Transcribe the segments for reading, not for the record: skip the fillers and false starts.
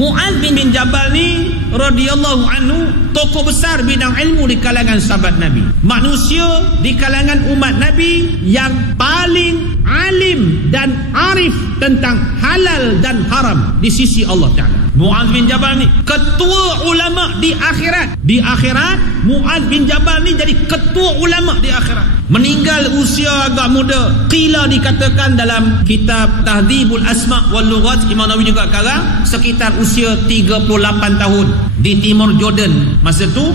Mu'adz bin Jabal ni radhiyallahu anhu, tokoh besar bidang ilmu di kalangan sahabat Nabi, manusia di kalangan umat Nabi yang paling alim dan arif tentang halal dan haram di sisi Allah Ta'ala. Mu'adz bin Jabal ni ketua ulama di akhirat. Di akhirat Mu'adz bin Jabal ni jadi ketua ulama di akhirat. Meninggal usia agak muda. Qila dikatakan dalam kitab Tahdzibul Asma' wal Lughat, Imam Nawawi juga karang, sekitar usia 38 tahun di timur Jordan. Masa tu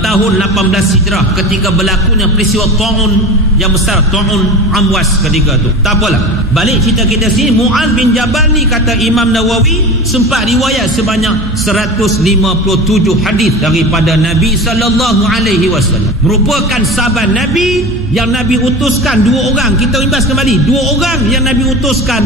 tahun 18 Hijrah, ketika berlakunya peristiwa Ta'un yang besar, Ta'un Amwas ketika tu. Tak apalah, balik cerita kita sini. Mu'adz bin Jabal ni, kata Imam Nawawi, sempat riwayat sebanyak 157 hadis daripada Nabi sallallahu alaihi wasallam. Merupakan sahabat Nabi yang Nabi utuskan 2 orang. Kita imbas kembali 2 orang yang Nabi utuskan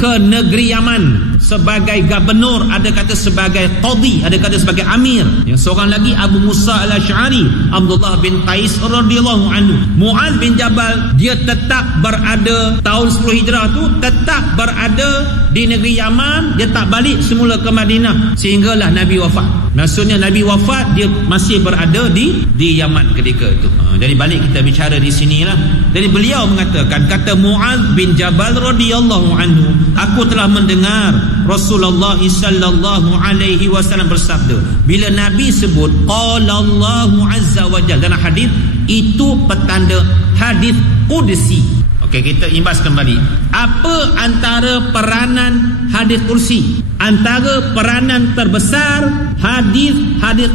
ke negeri Yaman sebagai gubernur, ada kata sebagai qadhi, ada kata sebagai amir. Yang seorang lagi Abu Musa al-Asy'ari, Abdullah bin Qais radhiyallahu anhu. Mu'adz bin Jabal dia tetap berada tahun 10 Hijrah tu, tetap berada di negeri Yaman. Dia tak balik semula ke Madinah sehinggalah Nabi wafat. Maksudnya Nabi wafat, dia masih berada di Yaman ketika itu. Jadi balik kita bicara di sinilah. Jadi beliau mengatakan, kata Mu'adz bin Jabal radhiyallahu anhu, aku telah mendengar Rasulullah sallallahu alaihi wasallam bersabda. Bila Nabi sebut qala Allahu azza wa jalla dalam hadis, itu petanda hadis qudsi. Okey, kita imbas kembali. Apa antara peranan hadis kursi? Antara peranan terbesar hadis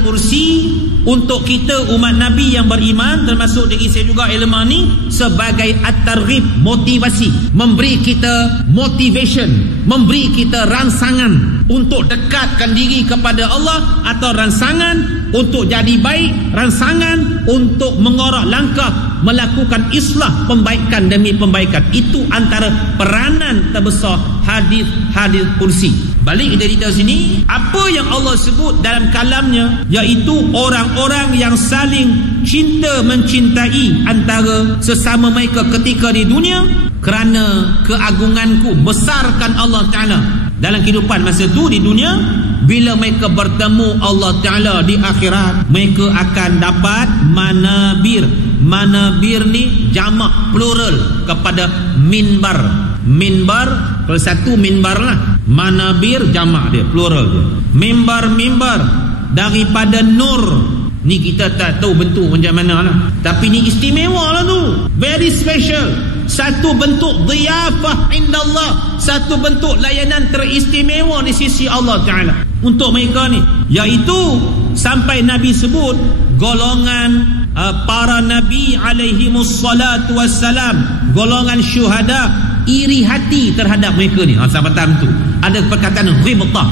kursi untuk kita umat Nabi yang beriman, termasuk diri saya juga elemen ni, sebagai at-targhib, motivasi, memberi kita motivation, memberi kita rangsangan untuk dekatkan diri kepada Allah, atau rangsangan untuk jadi baik, rangsangan untuk mengorak langkah melakukan islah, pembaikan demi pembaikan. Itu antara peranan terbesar hadis kursi. Balik dari sini, apa yang Allah sebut dalam kalamnya, iaitu orang-orang yang saling cinta mencintai antara sesama mereka ketika di dunia, kerana keagunganku, besarkan Allah Ta'ala dalam kehidupan masa tu di dunia. Bila mereka bertemu Allah Ta'ala di akhirat, mereka akan dapat manabir. Manabir ni jamak plural kepada minbar. Minbar, kalau satu minbar lah, manabir jamak dia, plural dia. Mimbar daripada nur. Ni kita tak tahu bentuk macam mana lah, tapi ni istimewa lah tu, very special. Satu bentuk dhiyafah indallah, satu bentuk layanan teristimewa di sisi Allah Ta'ala untuk mereka ni, iaitu sampai Nabi sebut golongan para Nabi alaihimus salatu wassalam, golongan syuhada, iri hati terhadap mereka ni. Sahabatan tu ada perkataan ghibtah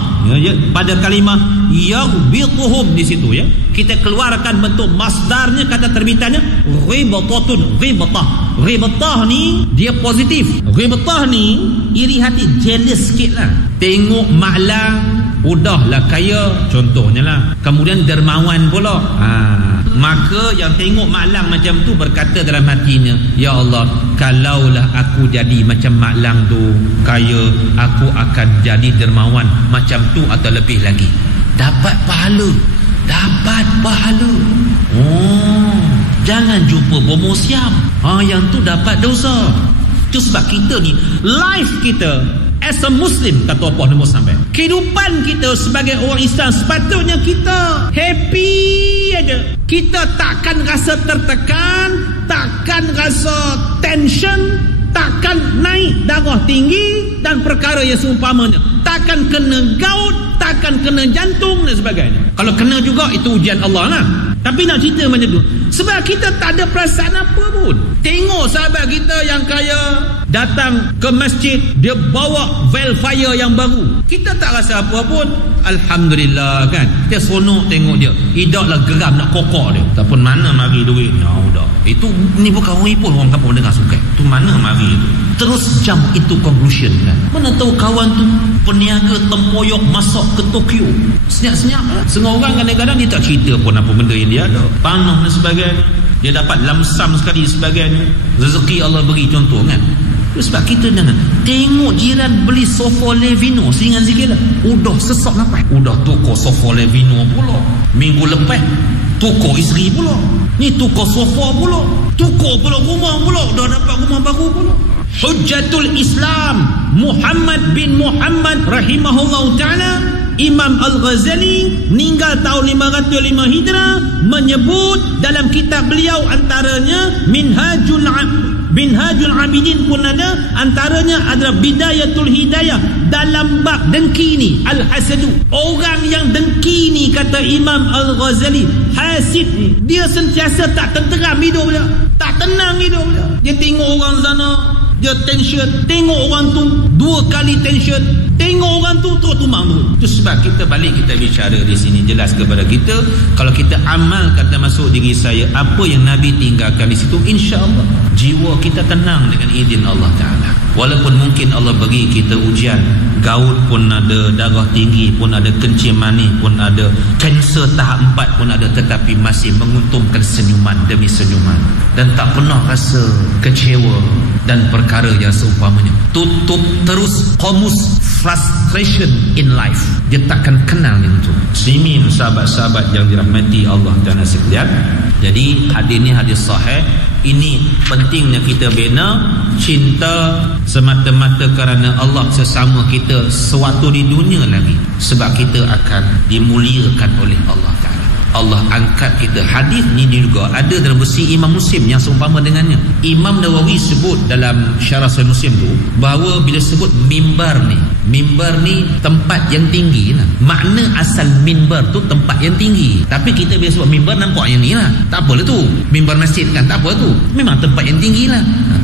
pada kalimah yaghbituhum di situ, ya. Kita keluarkan bentuk masdarnya, kata terbitannya ghibtatun, ghibtah. Ghibtah ni dia positif. Ghibtah ni iri hati, jealous sikit lah. Tengok maklang udahlah kaya contohnya lah, kemudian dermawan pula, maka yang tengok maklang macam tu berkata dalam hatinya, ya Allah, kalaulah aku jadi macam maklang tu, kaya, aku akan jadi dermawan macam tu atau lebih lagi, dapat pahala. Jangan jumpa bomo siam, yang tu dapat dosa. Itu sebab kita ni, life kita as a Muslim, kata apa nombor sampai, kehidupan kita sebagai orang Islam sepatutnya kita happy aja. Kita takkan rasa tertekan, takkan rasa tension, takkan naik darah tinggi dan perkara yang seumpamanya, takkan kena gout, takkan kena jantung dan sebagainya. Kalau kena juga itu ujian Allah lah. Tapi nak cerita macam tu sebab kita tak ada perasaan apa pun. Tengok sahabat kita yang kaya datang ke masjid, dia bawa velfire yang baru, kita tak rasa apa pun. Alhamdulillah kan, kita seronok tengok dia. Idaklah geram nak kokok dia. Tak pun mana mari duit, ya udah. Itu ni bukan orang pun, orang kampung dengar sukai. Tu mana mari itu. Terus jam itu conclusion kan. Mana tahu kawan tu peniaga tempoyok masuk ke Tokyo. Senyap-senyap lah. Setengah orang kadang-kadang dia tak cerita pun apa benda yang dia ada. Panah dan sebagainya. Dia dapat lamsam sekali sebagainya. Rezeki Allah beri contoh kan. Sebab kita jangan tengok jiran beli sofa Levino, seringan sikit lah, udah sesak nafas, udah tukar sofa Levino pula, minggu lepas tukar isteri pula, ni tukar sofa pula, tukar pula rumah pula, dah dapat rumah baru pula. Hujjatul Islam Muhammad bin Muhammad rahimahullah ta'ala, Imam Al-Ghazali meninggal tahun 505 Hijrah, menyebut dalam kitab beliau antaranya Minhajul Abidin pun ada, antaranya adalah Bidayatul Hidayah, dalam bab dengki ni, Al-Hasadu, orang yang dengki ni, kata Imam Al-Ghazali, hasid ni, dia sentiasa tak tenteram hidup dia, tak tenang hidup dia. Dia tengok orang sana, dia tension, tengok orang tu 2 kali tension, tengok orang tu terus tumbang tu. Itu sebab kita balik, kita bicara di sini jelas kepada kita, kalau kita amalkan termasuk diri saya apa yang Nabi tinggalkan di situ, insya-Allah jiwa kita tenang dengan izin Allah Taala. Walaupun mungkin Allah bagi kita ujian, gaut pun ada, darah tinggi pun ada, kencing manis pun ada, kanser tahap 4 pun ada, tetapi masih menguntungkan senyuman demi senyuman, dan tak pernah rasa kecewa dan perkara yang seumpamanya. Tutup terus komus frustration in life, dia takkan kenal itu. Muslimin, sahabat-sahabat yang dirahmati Allah Taala sekalian, jadi hadis ni hadis sahih. Ini pentingnya kita bina cinta semata-mata kerana Allah sesama kita sewaktu di dunia lagi, sebab kita akan dimuliakan oleh Allah Ta'ala. Allah angkat kita. Hadis ni juga ada dalam versi Imam Muslim yang seumpama dengannya. Imam Nawawi sebut dalam syarah Sahih Muslim tu, bahawa bila sebut mimbar ni tempat yang tinggi lah. Makna asal mimbar tu tempat yang tinggi, tapi kita bila sebut mimbar nampak yang ni lah, tak apalah tu, mimbar masjid kan, tak apa tu, memang tempat yang tinggi lah.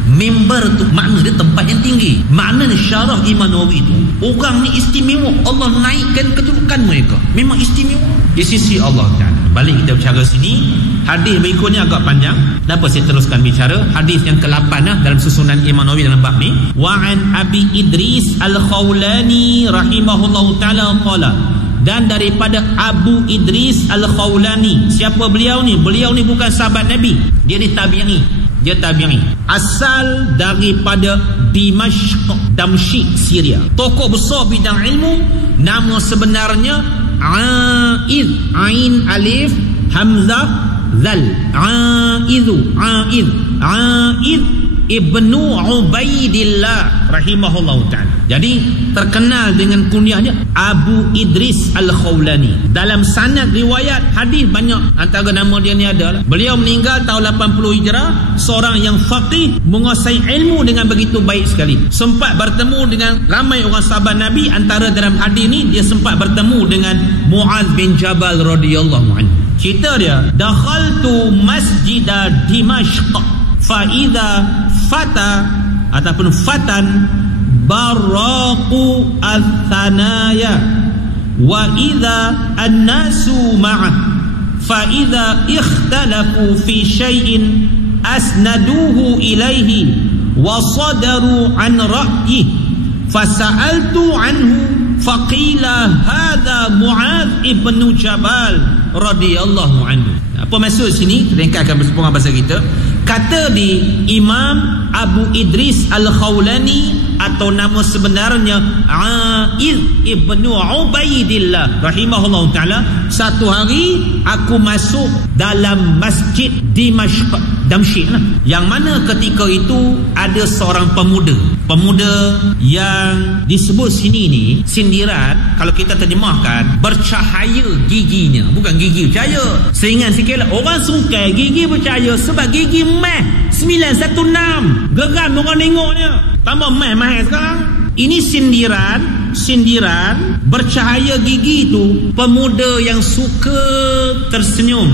Mimbar tu makna dia tempat yang tinggi. Makna syarah Imam Nawawi tu, orang ni istimewa, Allah naikkan kedudukan mereka, memang istimewa di sisi Allah Ta'ala. Balik kita bicara sini, hadis berikutnya agak panjang, kenapa saya teruskan bicara hadis yang ke-8 dalam susunan Imam Nawawi dalam bab ni. Wa an Abi Idris Al-Khawlani rahimahullahu ta'ala qala, dan daripada Abu Idris Al-Khawlani. Siapa beliau ni? Beliau ni bukan sahabat Nabi, dia ni tabi'i. Dia tabi'i, asal daripada Damsyik, Syria. Tokoh besar bidang ilmu. Nama sebenarnya A'id, Ain Alif Hamzah Zal, A'id Ibnu Ubaidillah rahimahullahu ta'ala. Jadi terkenal dengan kunyahnya Abu Idris Al-Khawlani. Dalam sanad riwayat hadis banyak, antara nama dia ni adalah, beliau meninggal tahun 80 Hijrah, seorang yang faqih, menguasai ilmu dengan begitu baik sekali. Sempat bertemu dengan ramai orang sahabat Nabi. Antara dalam hadis ni, dia sempat bertemu dengan Mu'adz bin Jabal radhiyallahu anhu. Cerita dia, dakhaltu masjida Dimashq fa'idha fata ataupun fatan baraqu al-thanaya wa idha an-nasu ma'ah fa idha ikhtalafu fi syai'in asnaduhu ilaihi wa sadaru an ra'yi fasa'altu anhu faqila hadha Mu'adz ibn Jabal radhiyallahu anhu. Apa maksud sini? Ringkaskan bahasa kita. Kata di Imam Abu Idris Al-Khawlani, atau nama sebenarnya A'id Ibnu Ubaidillah rahimahullah ta'ala, satu hari aku masuk dalam masjid Dimashq, Damsyik lah, yang mana ketika itu ada seorang pemuda yang disebut sini ni, sindiran, kalau kita terjemahkan, bercahaya giginya, bukan gigi bercahaya. Seringan sikit lah, orang sungkai gigi bercahaya sebab gigi meh 916, geram orang tengoknya, tambah meh sekarang. Ini sindiran bercahaya gigi tu pemuda yang suka tersenyum.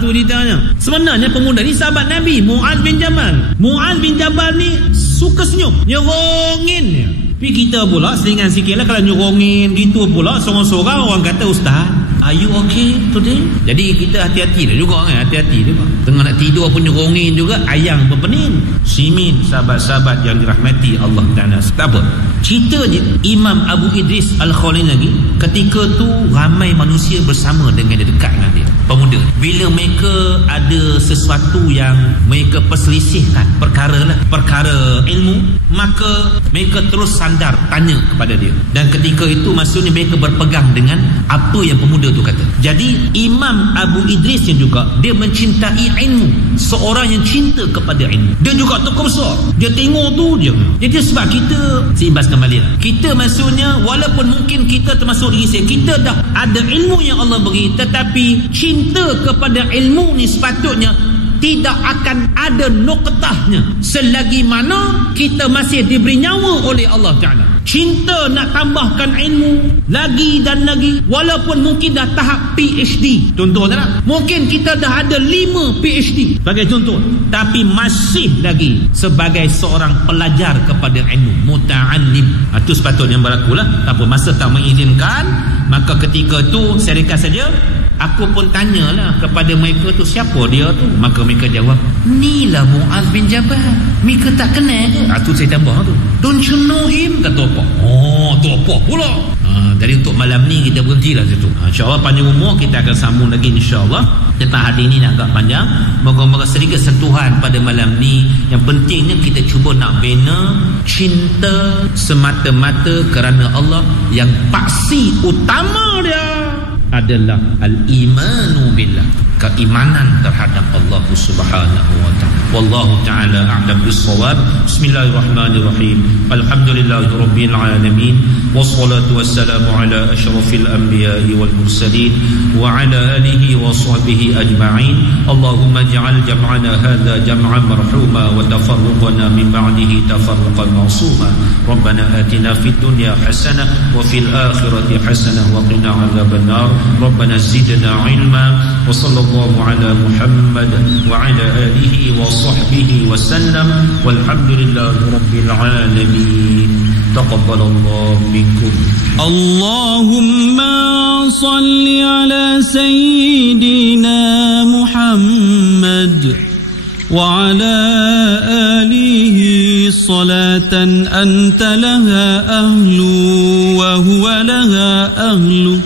Tu ditanya. Sebenarnya pemuda ni sahabat Nabi, Mu'adz bin Jabal. Mu'adz bin Jabal ni suka senyum, nyerongin. Tapi kita pula seringan sikit lah, kalau nyerongin gitu pula sorang-sorang, orang kata, ustaz, are you okay today? Jadi kita hati-hati dah juga kan, hati-hati juga. Tengah nak tidur pun nyerongin juga, ayang berpening. Simin, sahabat-sahabat yang dirahmati Allah Ta'ala. Tak apa, cerita Imam Abu Idris Al-Khawlani lagi, ketika tu ramai manusia bersama dengan dia, dekat dengan dia. pemuda. Bila mereka ada sesuatu yang mereka perselisihkan, perkara ilmu, maka mereka terus sandar tanya kepada dia. Dan ketika itu maksudnya mereka berpegang dengan apa yang pemuda tu kata. Jadi Imam Abu Idris yang juga dia mencintai ilmu, seorang yang cinta kepada ilmu. Dia juga tokoh besar. Dia tengok tu je. Jadi sebab kita seimbas kembali lah. Kita maksudnya walaupun mungkin kita termasuk diri saya, kita dah ada ilmu yang Allah beri, tetapi cinta kepada ilmu ni sepatutnya tidak akan ada noktahnya selagi mana kita masih diberi nyawa oleh Allah Ta'ala. Cinta nak tambahkan ilmu lagi dan lagi, walaupun mungkin dah tahap PhD. Contoh tak? Mungkin kita dah ada 5 PhD sebagai contoh, tapi masih lagi sebagai seorang pelajar kepada ilmu, muta'allim. Itu sepatutnya yang berlaku lah. Apa masa tak mengizinkan, maka ketika tu saya rekas saja. Aku pun tanyalah kepada mereka tu, siapa dia tu? Maka mereka jawab, ni lah Muaz bin Jabal. Mereka tak kenal ke? Tu saya tambah tu, don't you know him? Kata apa? Oh, tu apa pula? Jadi untuk malam ni kita berhentilah situ. InsyaAllah panjang umur kita akan sambung lagi insyaAllah. Tempat hari ni nak agak panjang. Moga-moga sedikit sentuhan pada malam ni. Yang pentingnya kita cuba nak bina cinta semata-mata kerana Allah. Yang paksi utama dia adalah al-imanu billah, keimanan terhadap Allah Subhanahu wa ta'ala. Wallahu ta'ala a'lam bis-shawab. Bismillahirrahmanirrahim. Alhamdulillahirabbil alamin, wassalatu wassalamu ala asyrafil anbiya'i wal mursalin wa ala alihi wa sahbihi ajma'in. Allahumma ij'al jam'ana hadha jam'an marhuma wa tafarruqana min ba'dihi tafarruqan ma'suma. Rabbana atina fid dunya hasanah wa fil akhirati hasanah wa qina 'adzabannar. Rabbana zidna 'ilma. Wa sallallahu ala Muhammad wa ala alihi wa sahbihi wa sallam. Walhamdulillahi rabbil alamin. Taqabbalallahu minkum. Allahumma salli ala sayyidina Muhammad wa ala alihi salatan anta laha ahlu wa huwa laha ahlu.